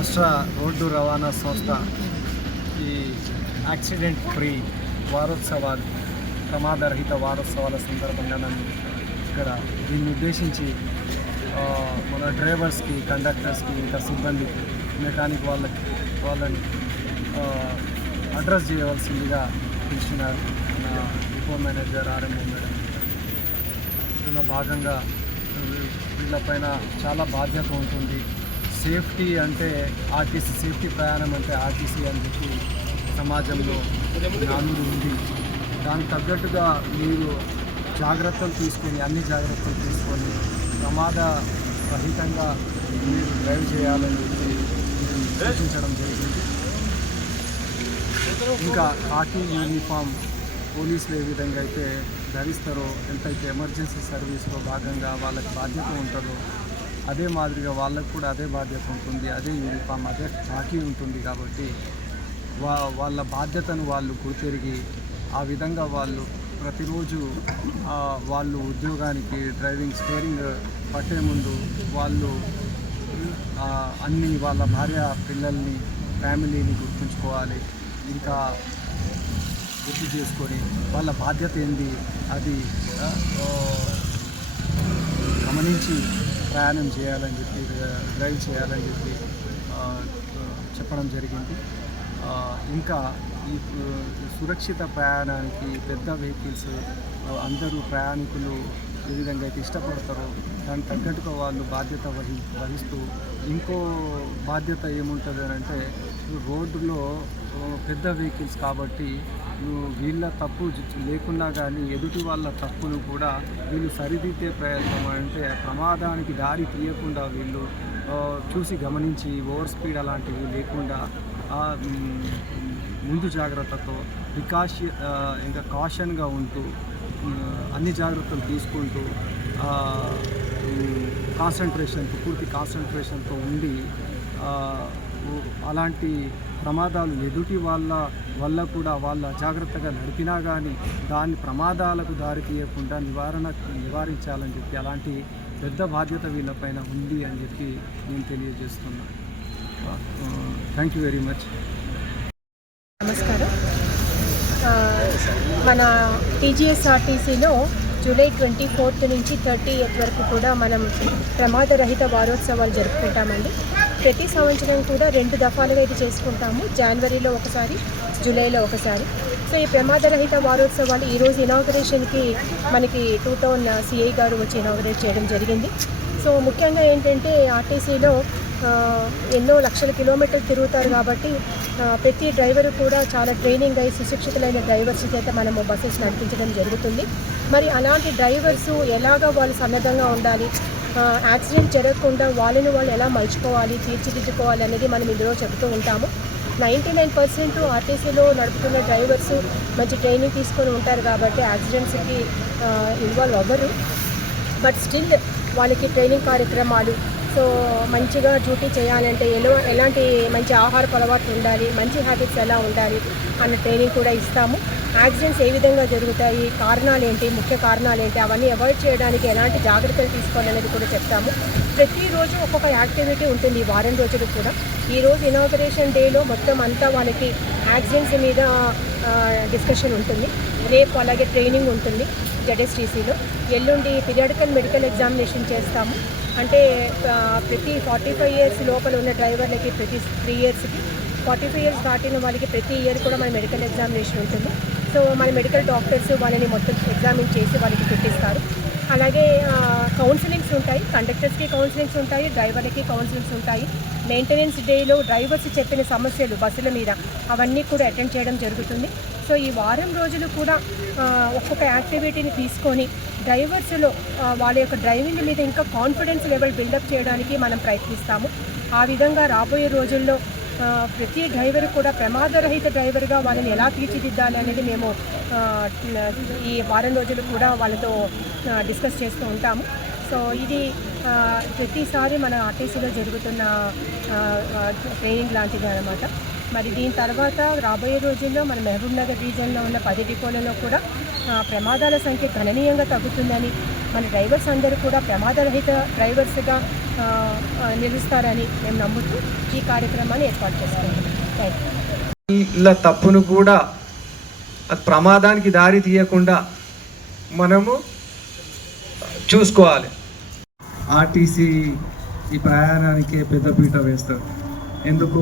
రాష్ట్ర రోడ్డు రవాణా సంస్థ ఈ యాక్సిడెంట్ ఫ్రీ వారోత్సవాలు ప్రమాదరహిత వారోత్సవాల సందర్భంగా నన్ను ఇక్కడ దీన్ని ఉద్దేశించి మన డ్రైవర్స్కి కండక్టర్స్కి ఇంకా సిబ్బందికి మెకానిక్ వాళ్ళకి వాళ్ళని అడ్రస్ చేయవలసిందిగా పిలిచినారు మన డిపో మేనేజర్ ఆర్ఎంఓ మేడం. ఇందులో భాగంగా వీళ్ళపైన చాలా బాధ్యత ఉంటుంది. సేఫ్టీ అంటే ఆర్టీసీ సేఫ్టీ ప్రయాణం అంటే ఆర్టీసీ అని చెప్పి సమాజంలో నానుడు ఉంది. దానికి తగ్గట్టుగా మీరు జాగ్రత్తలు తీసుకొని అన్ని జాగ్రత్తలు తీసుకొని ప్రమాద రహితంగా మీరు డ్రైవ్ చేయాలని చెప్పి సూచించడం జరిగింది. ఇంకా కాకి యూనిఫామ్ పోలీసులు ఏ విధంగా అయితే ధరిస్తారో ఎంతైతే ఎమర్జెన్సీ సర్వీస్లో భాగంగా వాళ్ళకి బాధ్యత ఉంటుందో అదే మాదిరిగా వాళ్ళకు కూడా అదే బాధ్యత ఉంటుంది అదే యూనిఫామ్ అదే ఖాకీ ఉంటుంది కాబట్టి వా వాళ్ళ బాధ్యతను వాళ్ళు గుర్తెరిగి ఆ విధంగా వాళ్ళు ప్రతిరోజు వాళ్ళు ఉద్యోగానికి డ్రైవింగ్ స్టేరింగ్ పట్టే ముందు వాళ్ళు అన్ని వాళ్ళ భార్య పిల్లల్ని ఫ్యామిలీని గుర్తుంచుకోవాలి. ఇంకా గుర్తు చేసుకొని వాళ్ళ బాధ్యత ఏంది అది గమనించి ప్రయాణం చేయాలని చెప్పి డ్రైవ్ చేయాలని చెప్పి చెప్పడం జరిగింది. ఇంకా ఈ సురక్షిత ప్రయాణానికి పెద్ద వెహికల్స్ అందరూ ప్రయాణికులు ఏ విధంగా అయితే ఇష్టపడతారో దానికి తగ్గట్టుగా వాళ్ళు బాధ్యత వహి వహిస్తూ ఇంకో బాధ్యత ఏముంటుంది అని అంటే రోడ్డులో పెద్ద వెహికల్స్ కాబట్టి నువ్వు వీళ్ళ తప్పు లేకుండా లేకున్నా కానీ ఎదుటి వాళ్ళ తప్పును కూడా వీళ్ళు సరిదిద్దే ప్రయత్నం అంటే ప్రమాదానికి దారి తీయకుండా వీళ్ళు చూసి గమనించి ఓవర్ స్పీడ్ అలాంటివి లేకుండా ముందు జాగ్రత్తతో ప్రికాషి ఇంకా కాషన్గా ఉంటూ అన్ని జాగ్రత్తలు తీసుకుంటూ కాన్సన్ట్రేషన్తో పూర్తి కాన్సన్ట్రేషన్తో ఉండి అలాంటి ప్రమాదాలు ఎదుటి వాళ్ళ వల్ల కూడా వాళ్ళ అజాగ్రత్తగా నడిపినా కానీ దాని ప్రమాదాలకు దారి తీయకుండా నివారణ నివారించాలని చెప్పి అలాంటి పెద్ద బాధ్యత వీళ్ళపైన ఉంది అని చెప్పి నేను తెలియజేస్తున్నాను థ్యాంక్ యూ వెరీ మచ్. నమస్కారం. మన టీజీఎస్ఆర్టీసీలో జూలై ట్వంటీ ఫోర్త్ నుంచి థర్టీ ఎయిత్ వరకు కూడా మనం ప్రమాదరహిత వారోత్సవాలు జరుపుకుంటామండి. ప్రతి సంవత్సరం కూడా రెండు దఫాలుగా ఇది చేసుకుంటాము. జనవరిలో ఒకసారి జూలైలో ఒకసారి. సో ఈ ప్రమాదరహిత వారోత్సవాలు ఈరోజు ఇనాగరేషన్కి మనకి టూ టౌన్ సిఐ గారు వచ్చి ఇనాగరేట్ చేయడం జరిగింది. సో ముఖ్యంగా ఏంటంటే ఆర్టీసీలో ఎన్నో లక్షల కిలోమీటర్లు తిరుగుతారు కాబట్టి ప్రతి డ్రైవర్ కూడా చాలా ట్రైనింగ్ అయి సుశిక్షితులైన డ్రైవర్స్ చేత మనము బస్సెస్ నడిపించడం జరుగుతుంది. మరి అలాంటి డ్రైవర్స్ ఎలాగ వాళ్ళు సన్నద్ధంగా ఉండాలి? యాక్సిడెంట్ జరగకుండా వాళ్ళని వాళ్ళు ఎలా మలుచుకోవాలి తీర్చిదిద్దుకోవాలి అనేది మనం ఇందులో చెబుతూ ఉంటాము. నైంటీ నైన్ పర్సెంట్ ఆర్టీసీలో నడుపుతున్న డ్రైవర్స్ మంచి ట్రైనింగ్ తీసుకొని ఉంటారు కాబట్టి యాక్సిడెంట్స్కి ఇన్వాల్వ్ అవ్వరు. బట్ స్టిల్ వాళ్ళకి ట్రైనింగ్ కార్యక్రమాలు సో మంచిగా డ్యూటీ చేయాలంటే ఎలా ఎలాంటి మంచి ఆహారపు అలవాట్లు ఉండాలి మంచి హ్యాబిట్స్ ఎలా ఉండాలి అన్న ట్రైనింగ్ కూడా ఇస్తాము. యాక్సిడెంట్స్ ఏ విధంగా జరుగుతాయి కారణాలు ఏంటి ముఖ్య కారణాలు ఏంటి అవన్నీ అవాయిడ్ చేయడానికి ఎలాంటి జాగ్రత్తలు తీసుకోవాలనేది కూడా చెప్తాము. ప్రతిరోజు ఒక్కొక్క యాక్టివిటీ ఉంటుంది వారం రోజులు కూడా. ఈరోజు ఇనాగరేషన్ డేలో మొత్తం అంతా వాళ్ళకి యాక్సిడెంట్స్ మీద డిస్కషన్ ఉంటుంది. రేపు అలాగే ట్రైనింగ్ ఉంటుంది జెడ్ఎస్టీసీలో ఎల్లుండి పీరియాడికల్ మెడికల్ ఎగ్జామినేషన్ చేస్తాము. అంటే ప్రతి ఫార్టీ ఫైవ్ ఇయర్స్ లోపల ఉన్న డ్రైవర్లకి ప్రతి త్రీ ఇయర్స్కి ఫార్టీ ఫైవ్ ఇయర్స్ దాటిన వాళ్ళకి ప్రతి ఇయర్ కూడా మన మెడికల్ ఎగ్జామినేషన్ ఉంటుంది. సో మన మెడికల్ డాక్టర్స్ వాళ్ళని మొత్తం ఎగ్జామిన్ చేసి వాళ్ళకి పెట్టిస్తారు. అలాగే కౌన్సిలింగ్స్ ఉంటాయి. కండక్టర్స్కి కౌన్సిలింగ్స్ ఉంటాయి. డ్రైవర్లకి కౌన్సిలింగ్స్ ఉంటాయి. మెయింటెనెన్స్ డేలో డ్రైవర్స్ చెప్పిన సమస్యలు బస్సుల మీద అవన్నీ కూడా అటెండ్ చేయడం జరుగుతుంది. సో ఈ వారం రోజులు కూడా ఒక్కొక్క యాక్టివిటీని తీసుకొని డ్రైవర్స్లో వాళ్ళ యొక్క డ్రైవింగ్ మీద ఇంకా కాన్ఫిడెన్స్ లెవెల్ బిల్డప్ చేయడానికి మనం ప్రయత్నిస్తాము. ఆ విధంగా రాబోయే రోజుల్లో ప్రతి డ్రైవర్ కూడా ప్రమాదరహిత డ్రైవర్గా వాళ్ళని ఎలా తీర్చిదిద్దాలి అనేది మేము ఈ వారం రోజులు కూడా వాళ్ళతో డిస్కస్ చేస్తూ ఉంటాము. సో ఇది ప్రతిసారి మన ఆర్టీసీలో జరుగుతున్న ట్రైనింగ్ లాంటిది అనమాట మరి దీని తర్వాత రాబోయే రోజుల్లో మన మహబూబ్ నగర్ రీజియన్లో ఉన్న పది డిపోలలో కూడా ఆ, ప్రమాదాల సంఖ్య గణనీయంగా తగ్గుతుందని మన డ్రైవర్స్ అందరూ కూడా ప్రమాదరహిత డ్రైవర్స్గా నిలుస్తారని మేము నమ్ముతూ ఈ కార్యక్రమాన్ని ఏర్పాటు యూ ఇలా తప్పును కూడా ప్రమాదానికి దారి తీయకుండా మనము చూసుకోవాలి. ఆర్టీసీ ఈ ప్రయాణానికి పెద్దపీట వేస్తారు. ఎందుకు?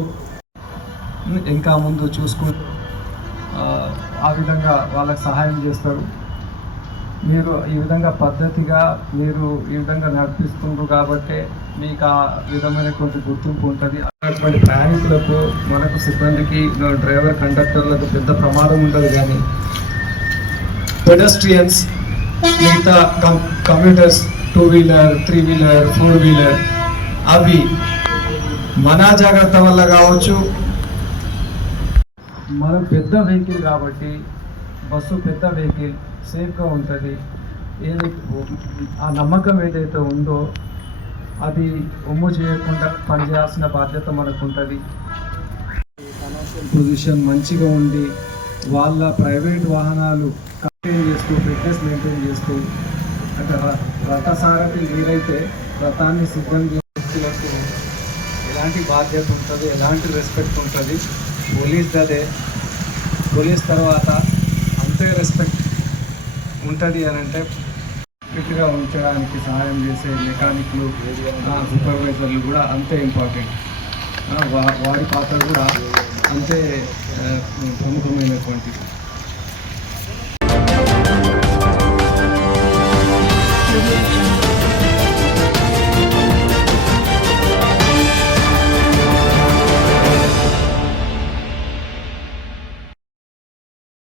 ఇంకా ముందు చూసుకుంటూ ఆ, విధంగా వాళ్ళకి సహాయం చేస్తారు. మీరు ఈ విధంగా పద్ధతిగా మీరు ఈ విధంగా నడిపిస్తుండ్రు కాబట్టి మీకు ఆ విధమైనటువంటి గుర్తింపు ఉంటుంది. అటువంటి ప్రయాణికులకు మనకు సిబ్బందికి డ్రైవర్ కండక్టర్లకు పెద్ద ప్రమాదం ఉండదు కానీ పెడస్ట్రియన్స్ మిగతా కం commuters two wheeler three wheeler four wheeler అవి మన జాగ్రత్త వల్ల కావచ్చు మనం పెద్ద వెహికల్ కాబట్టి బస్సు పెద్ద వెహికల్ సేఫ్గా ఉంటుంది. ఏది ఆ నమ్మకం ఏదైతే ఉందో అది ఒమ్ము చేయకుండా పనిచేయాల్సిన బాధ్యత మనకు ఉంటుంది. పొజిషన్ మంచిగా ఉండి వాళ్ళ ప్రైవేట్ వాహనాలు మెయింటైన్ చేస్తూ ఫిట్నెస్ మెయింటైన్ చేస్తూ అంటే ర- రథసారథి వీరైతే రథాన్ని సిద్ధం వ్యక్తులకు ఎలాంటి బాధ్యత ఉంటుంది ఎలాంటి రెస్పెక్ట్ ఉంటుంది పోలీస్ అదే. పోలీస్ తర్వాత అంతే రెస్పెక్ట్ ఉంటుంది అని అంటే ఫిట్గా ఉంచడానికి సహాయం చేసే మెకానిక్లు సూపర్వైజర్లు కూడా అంతే ఇంపార్టెంట్ వా- వారి పాత్ర కూడా అంతే ప్రముఖమైనటువంటిది.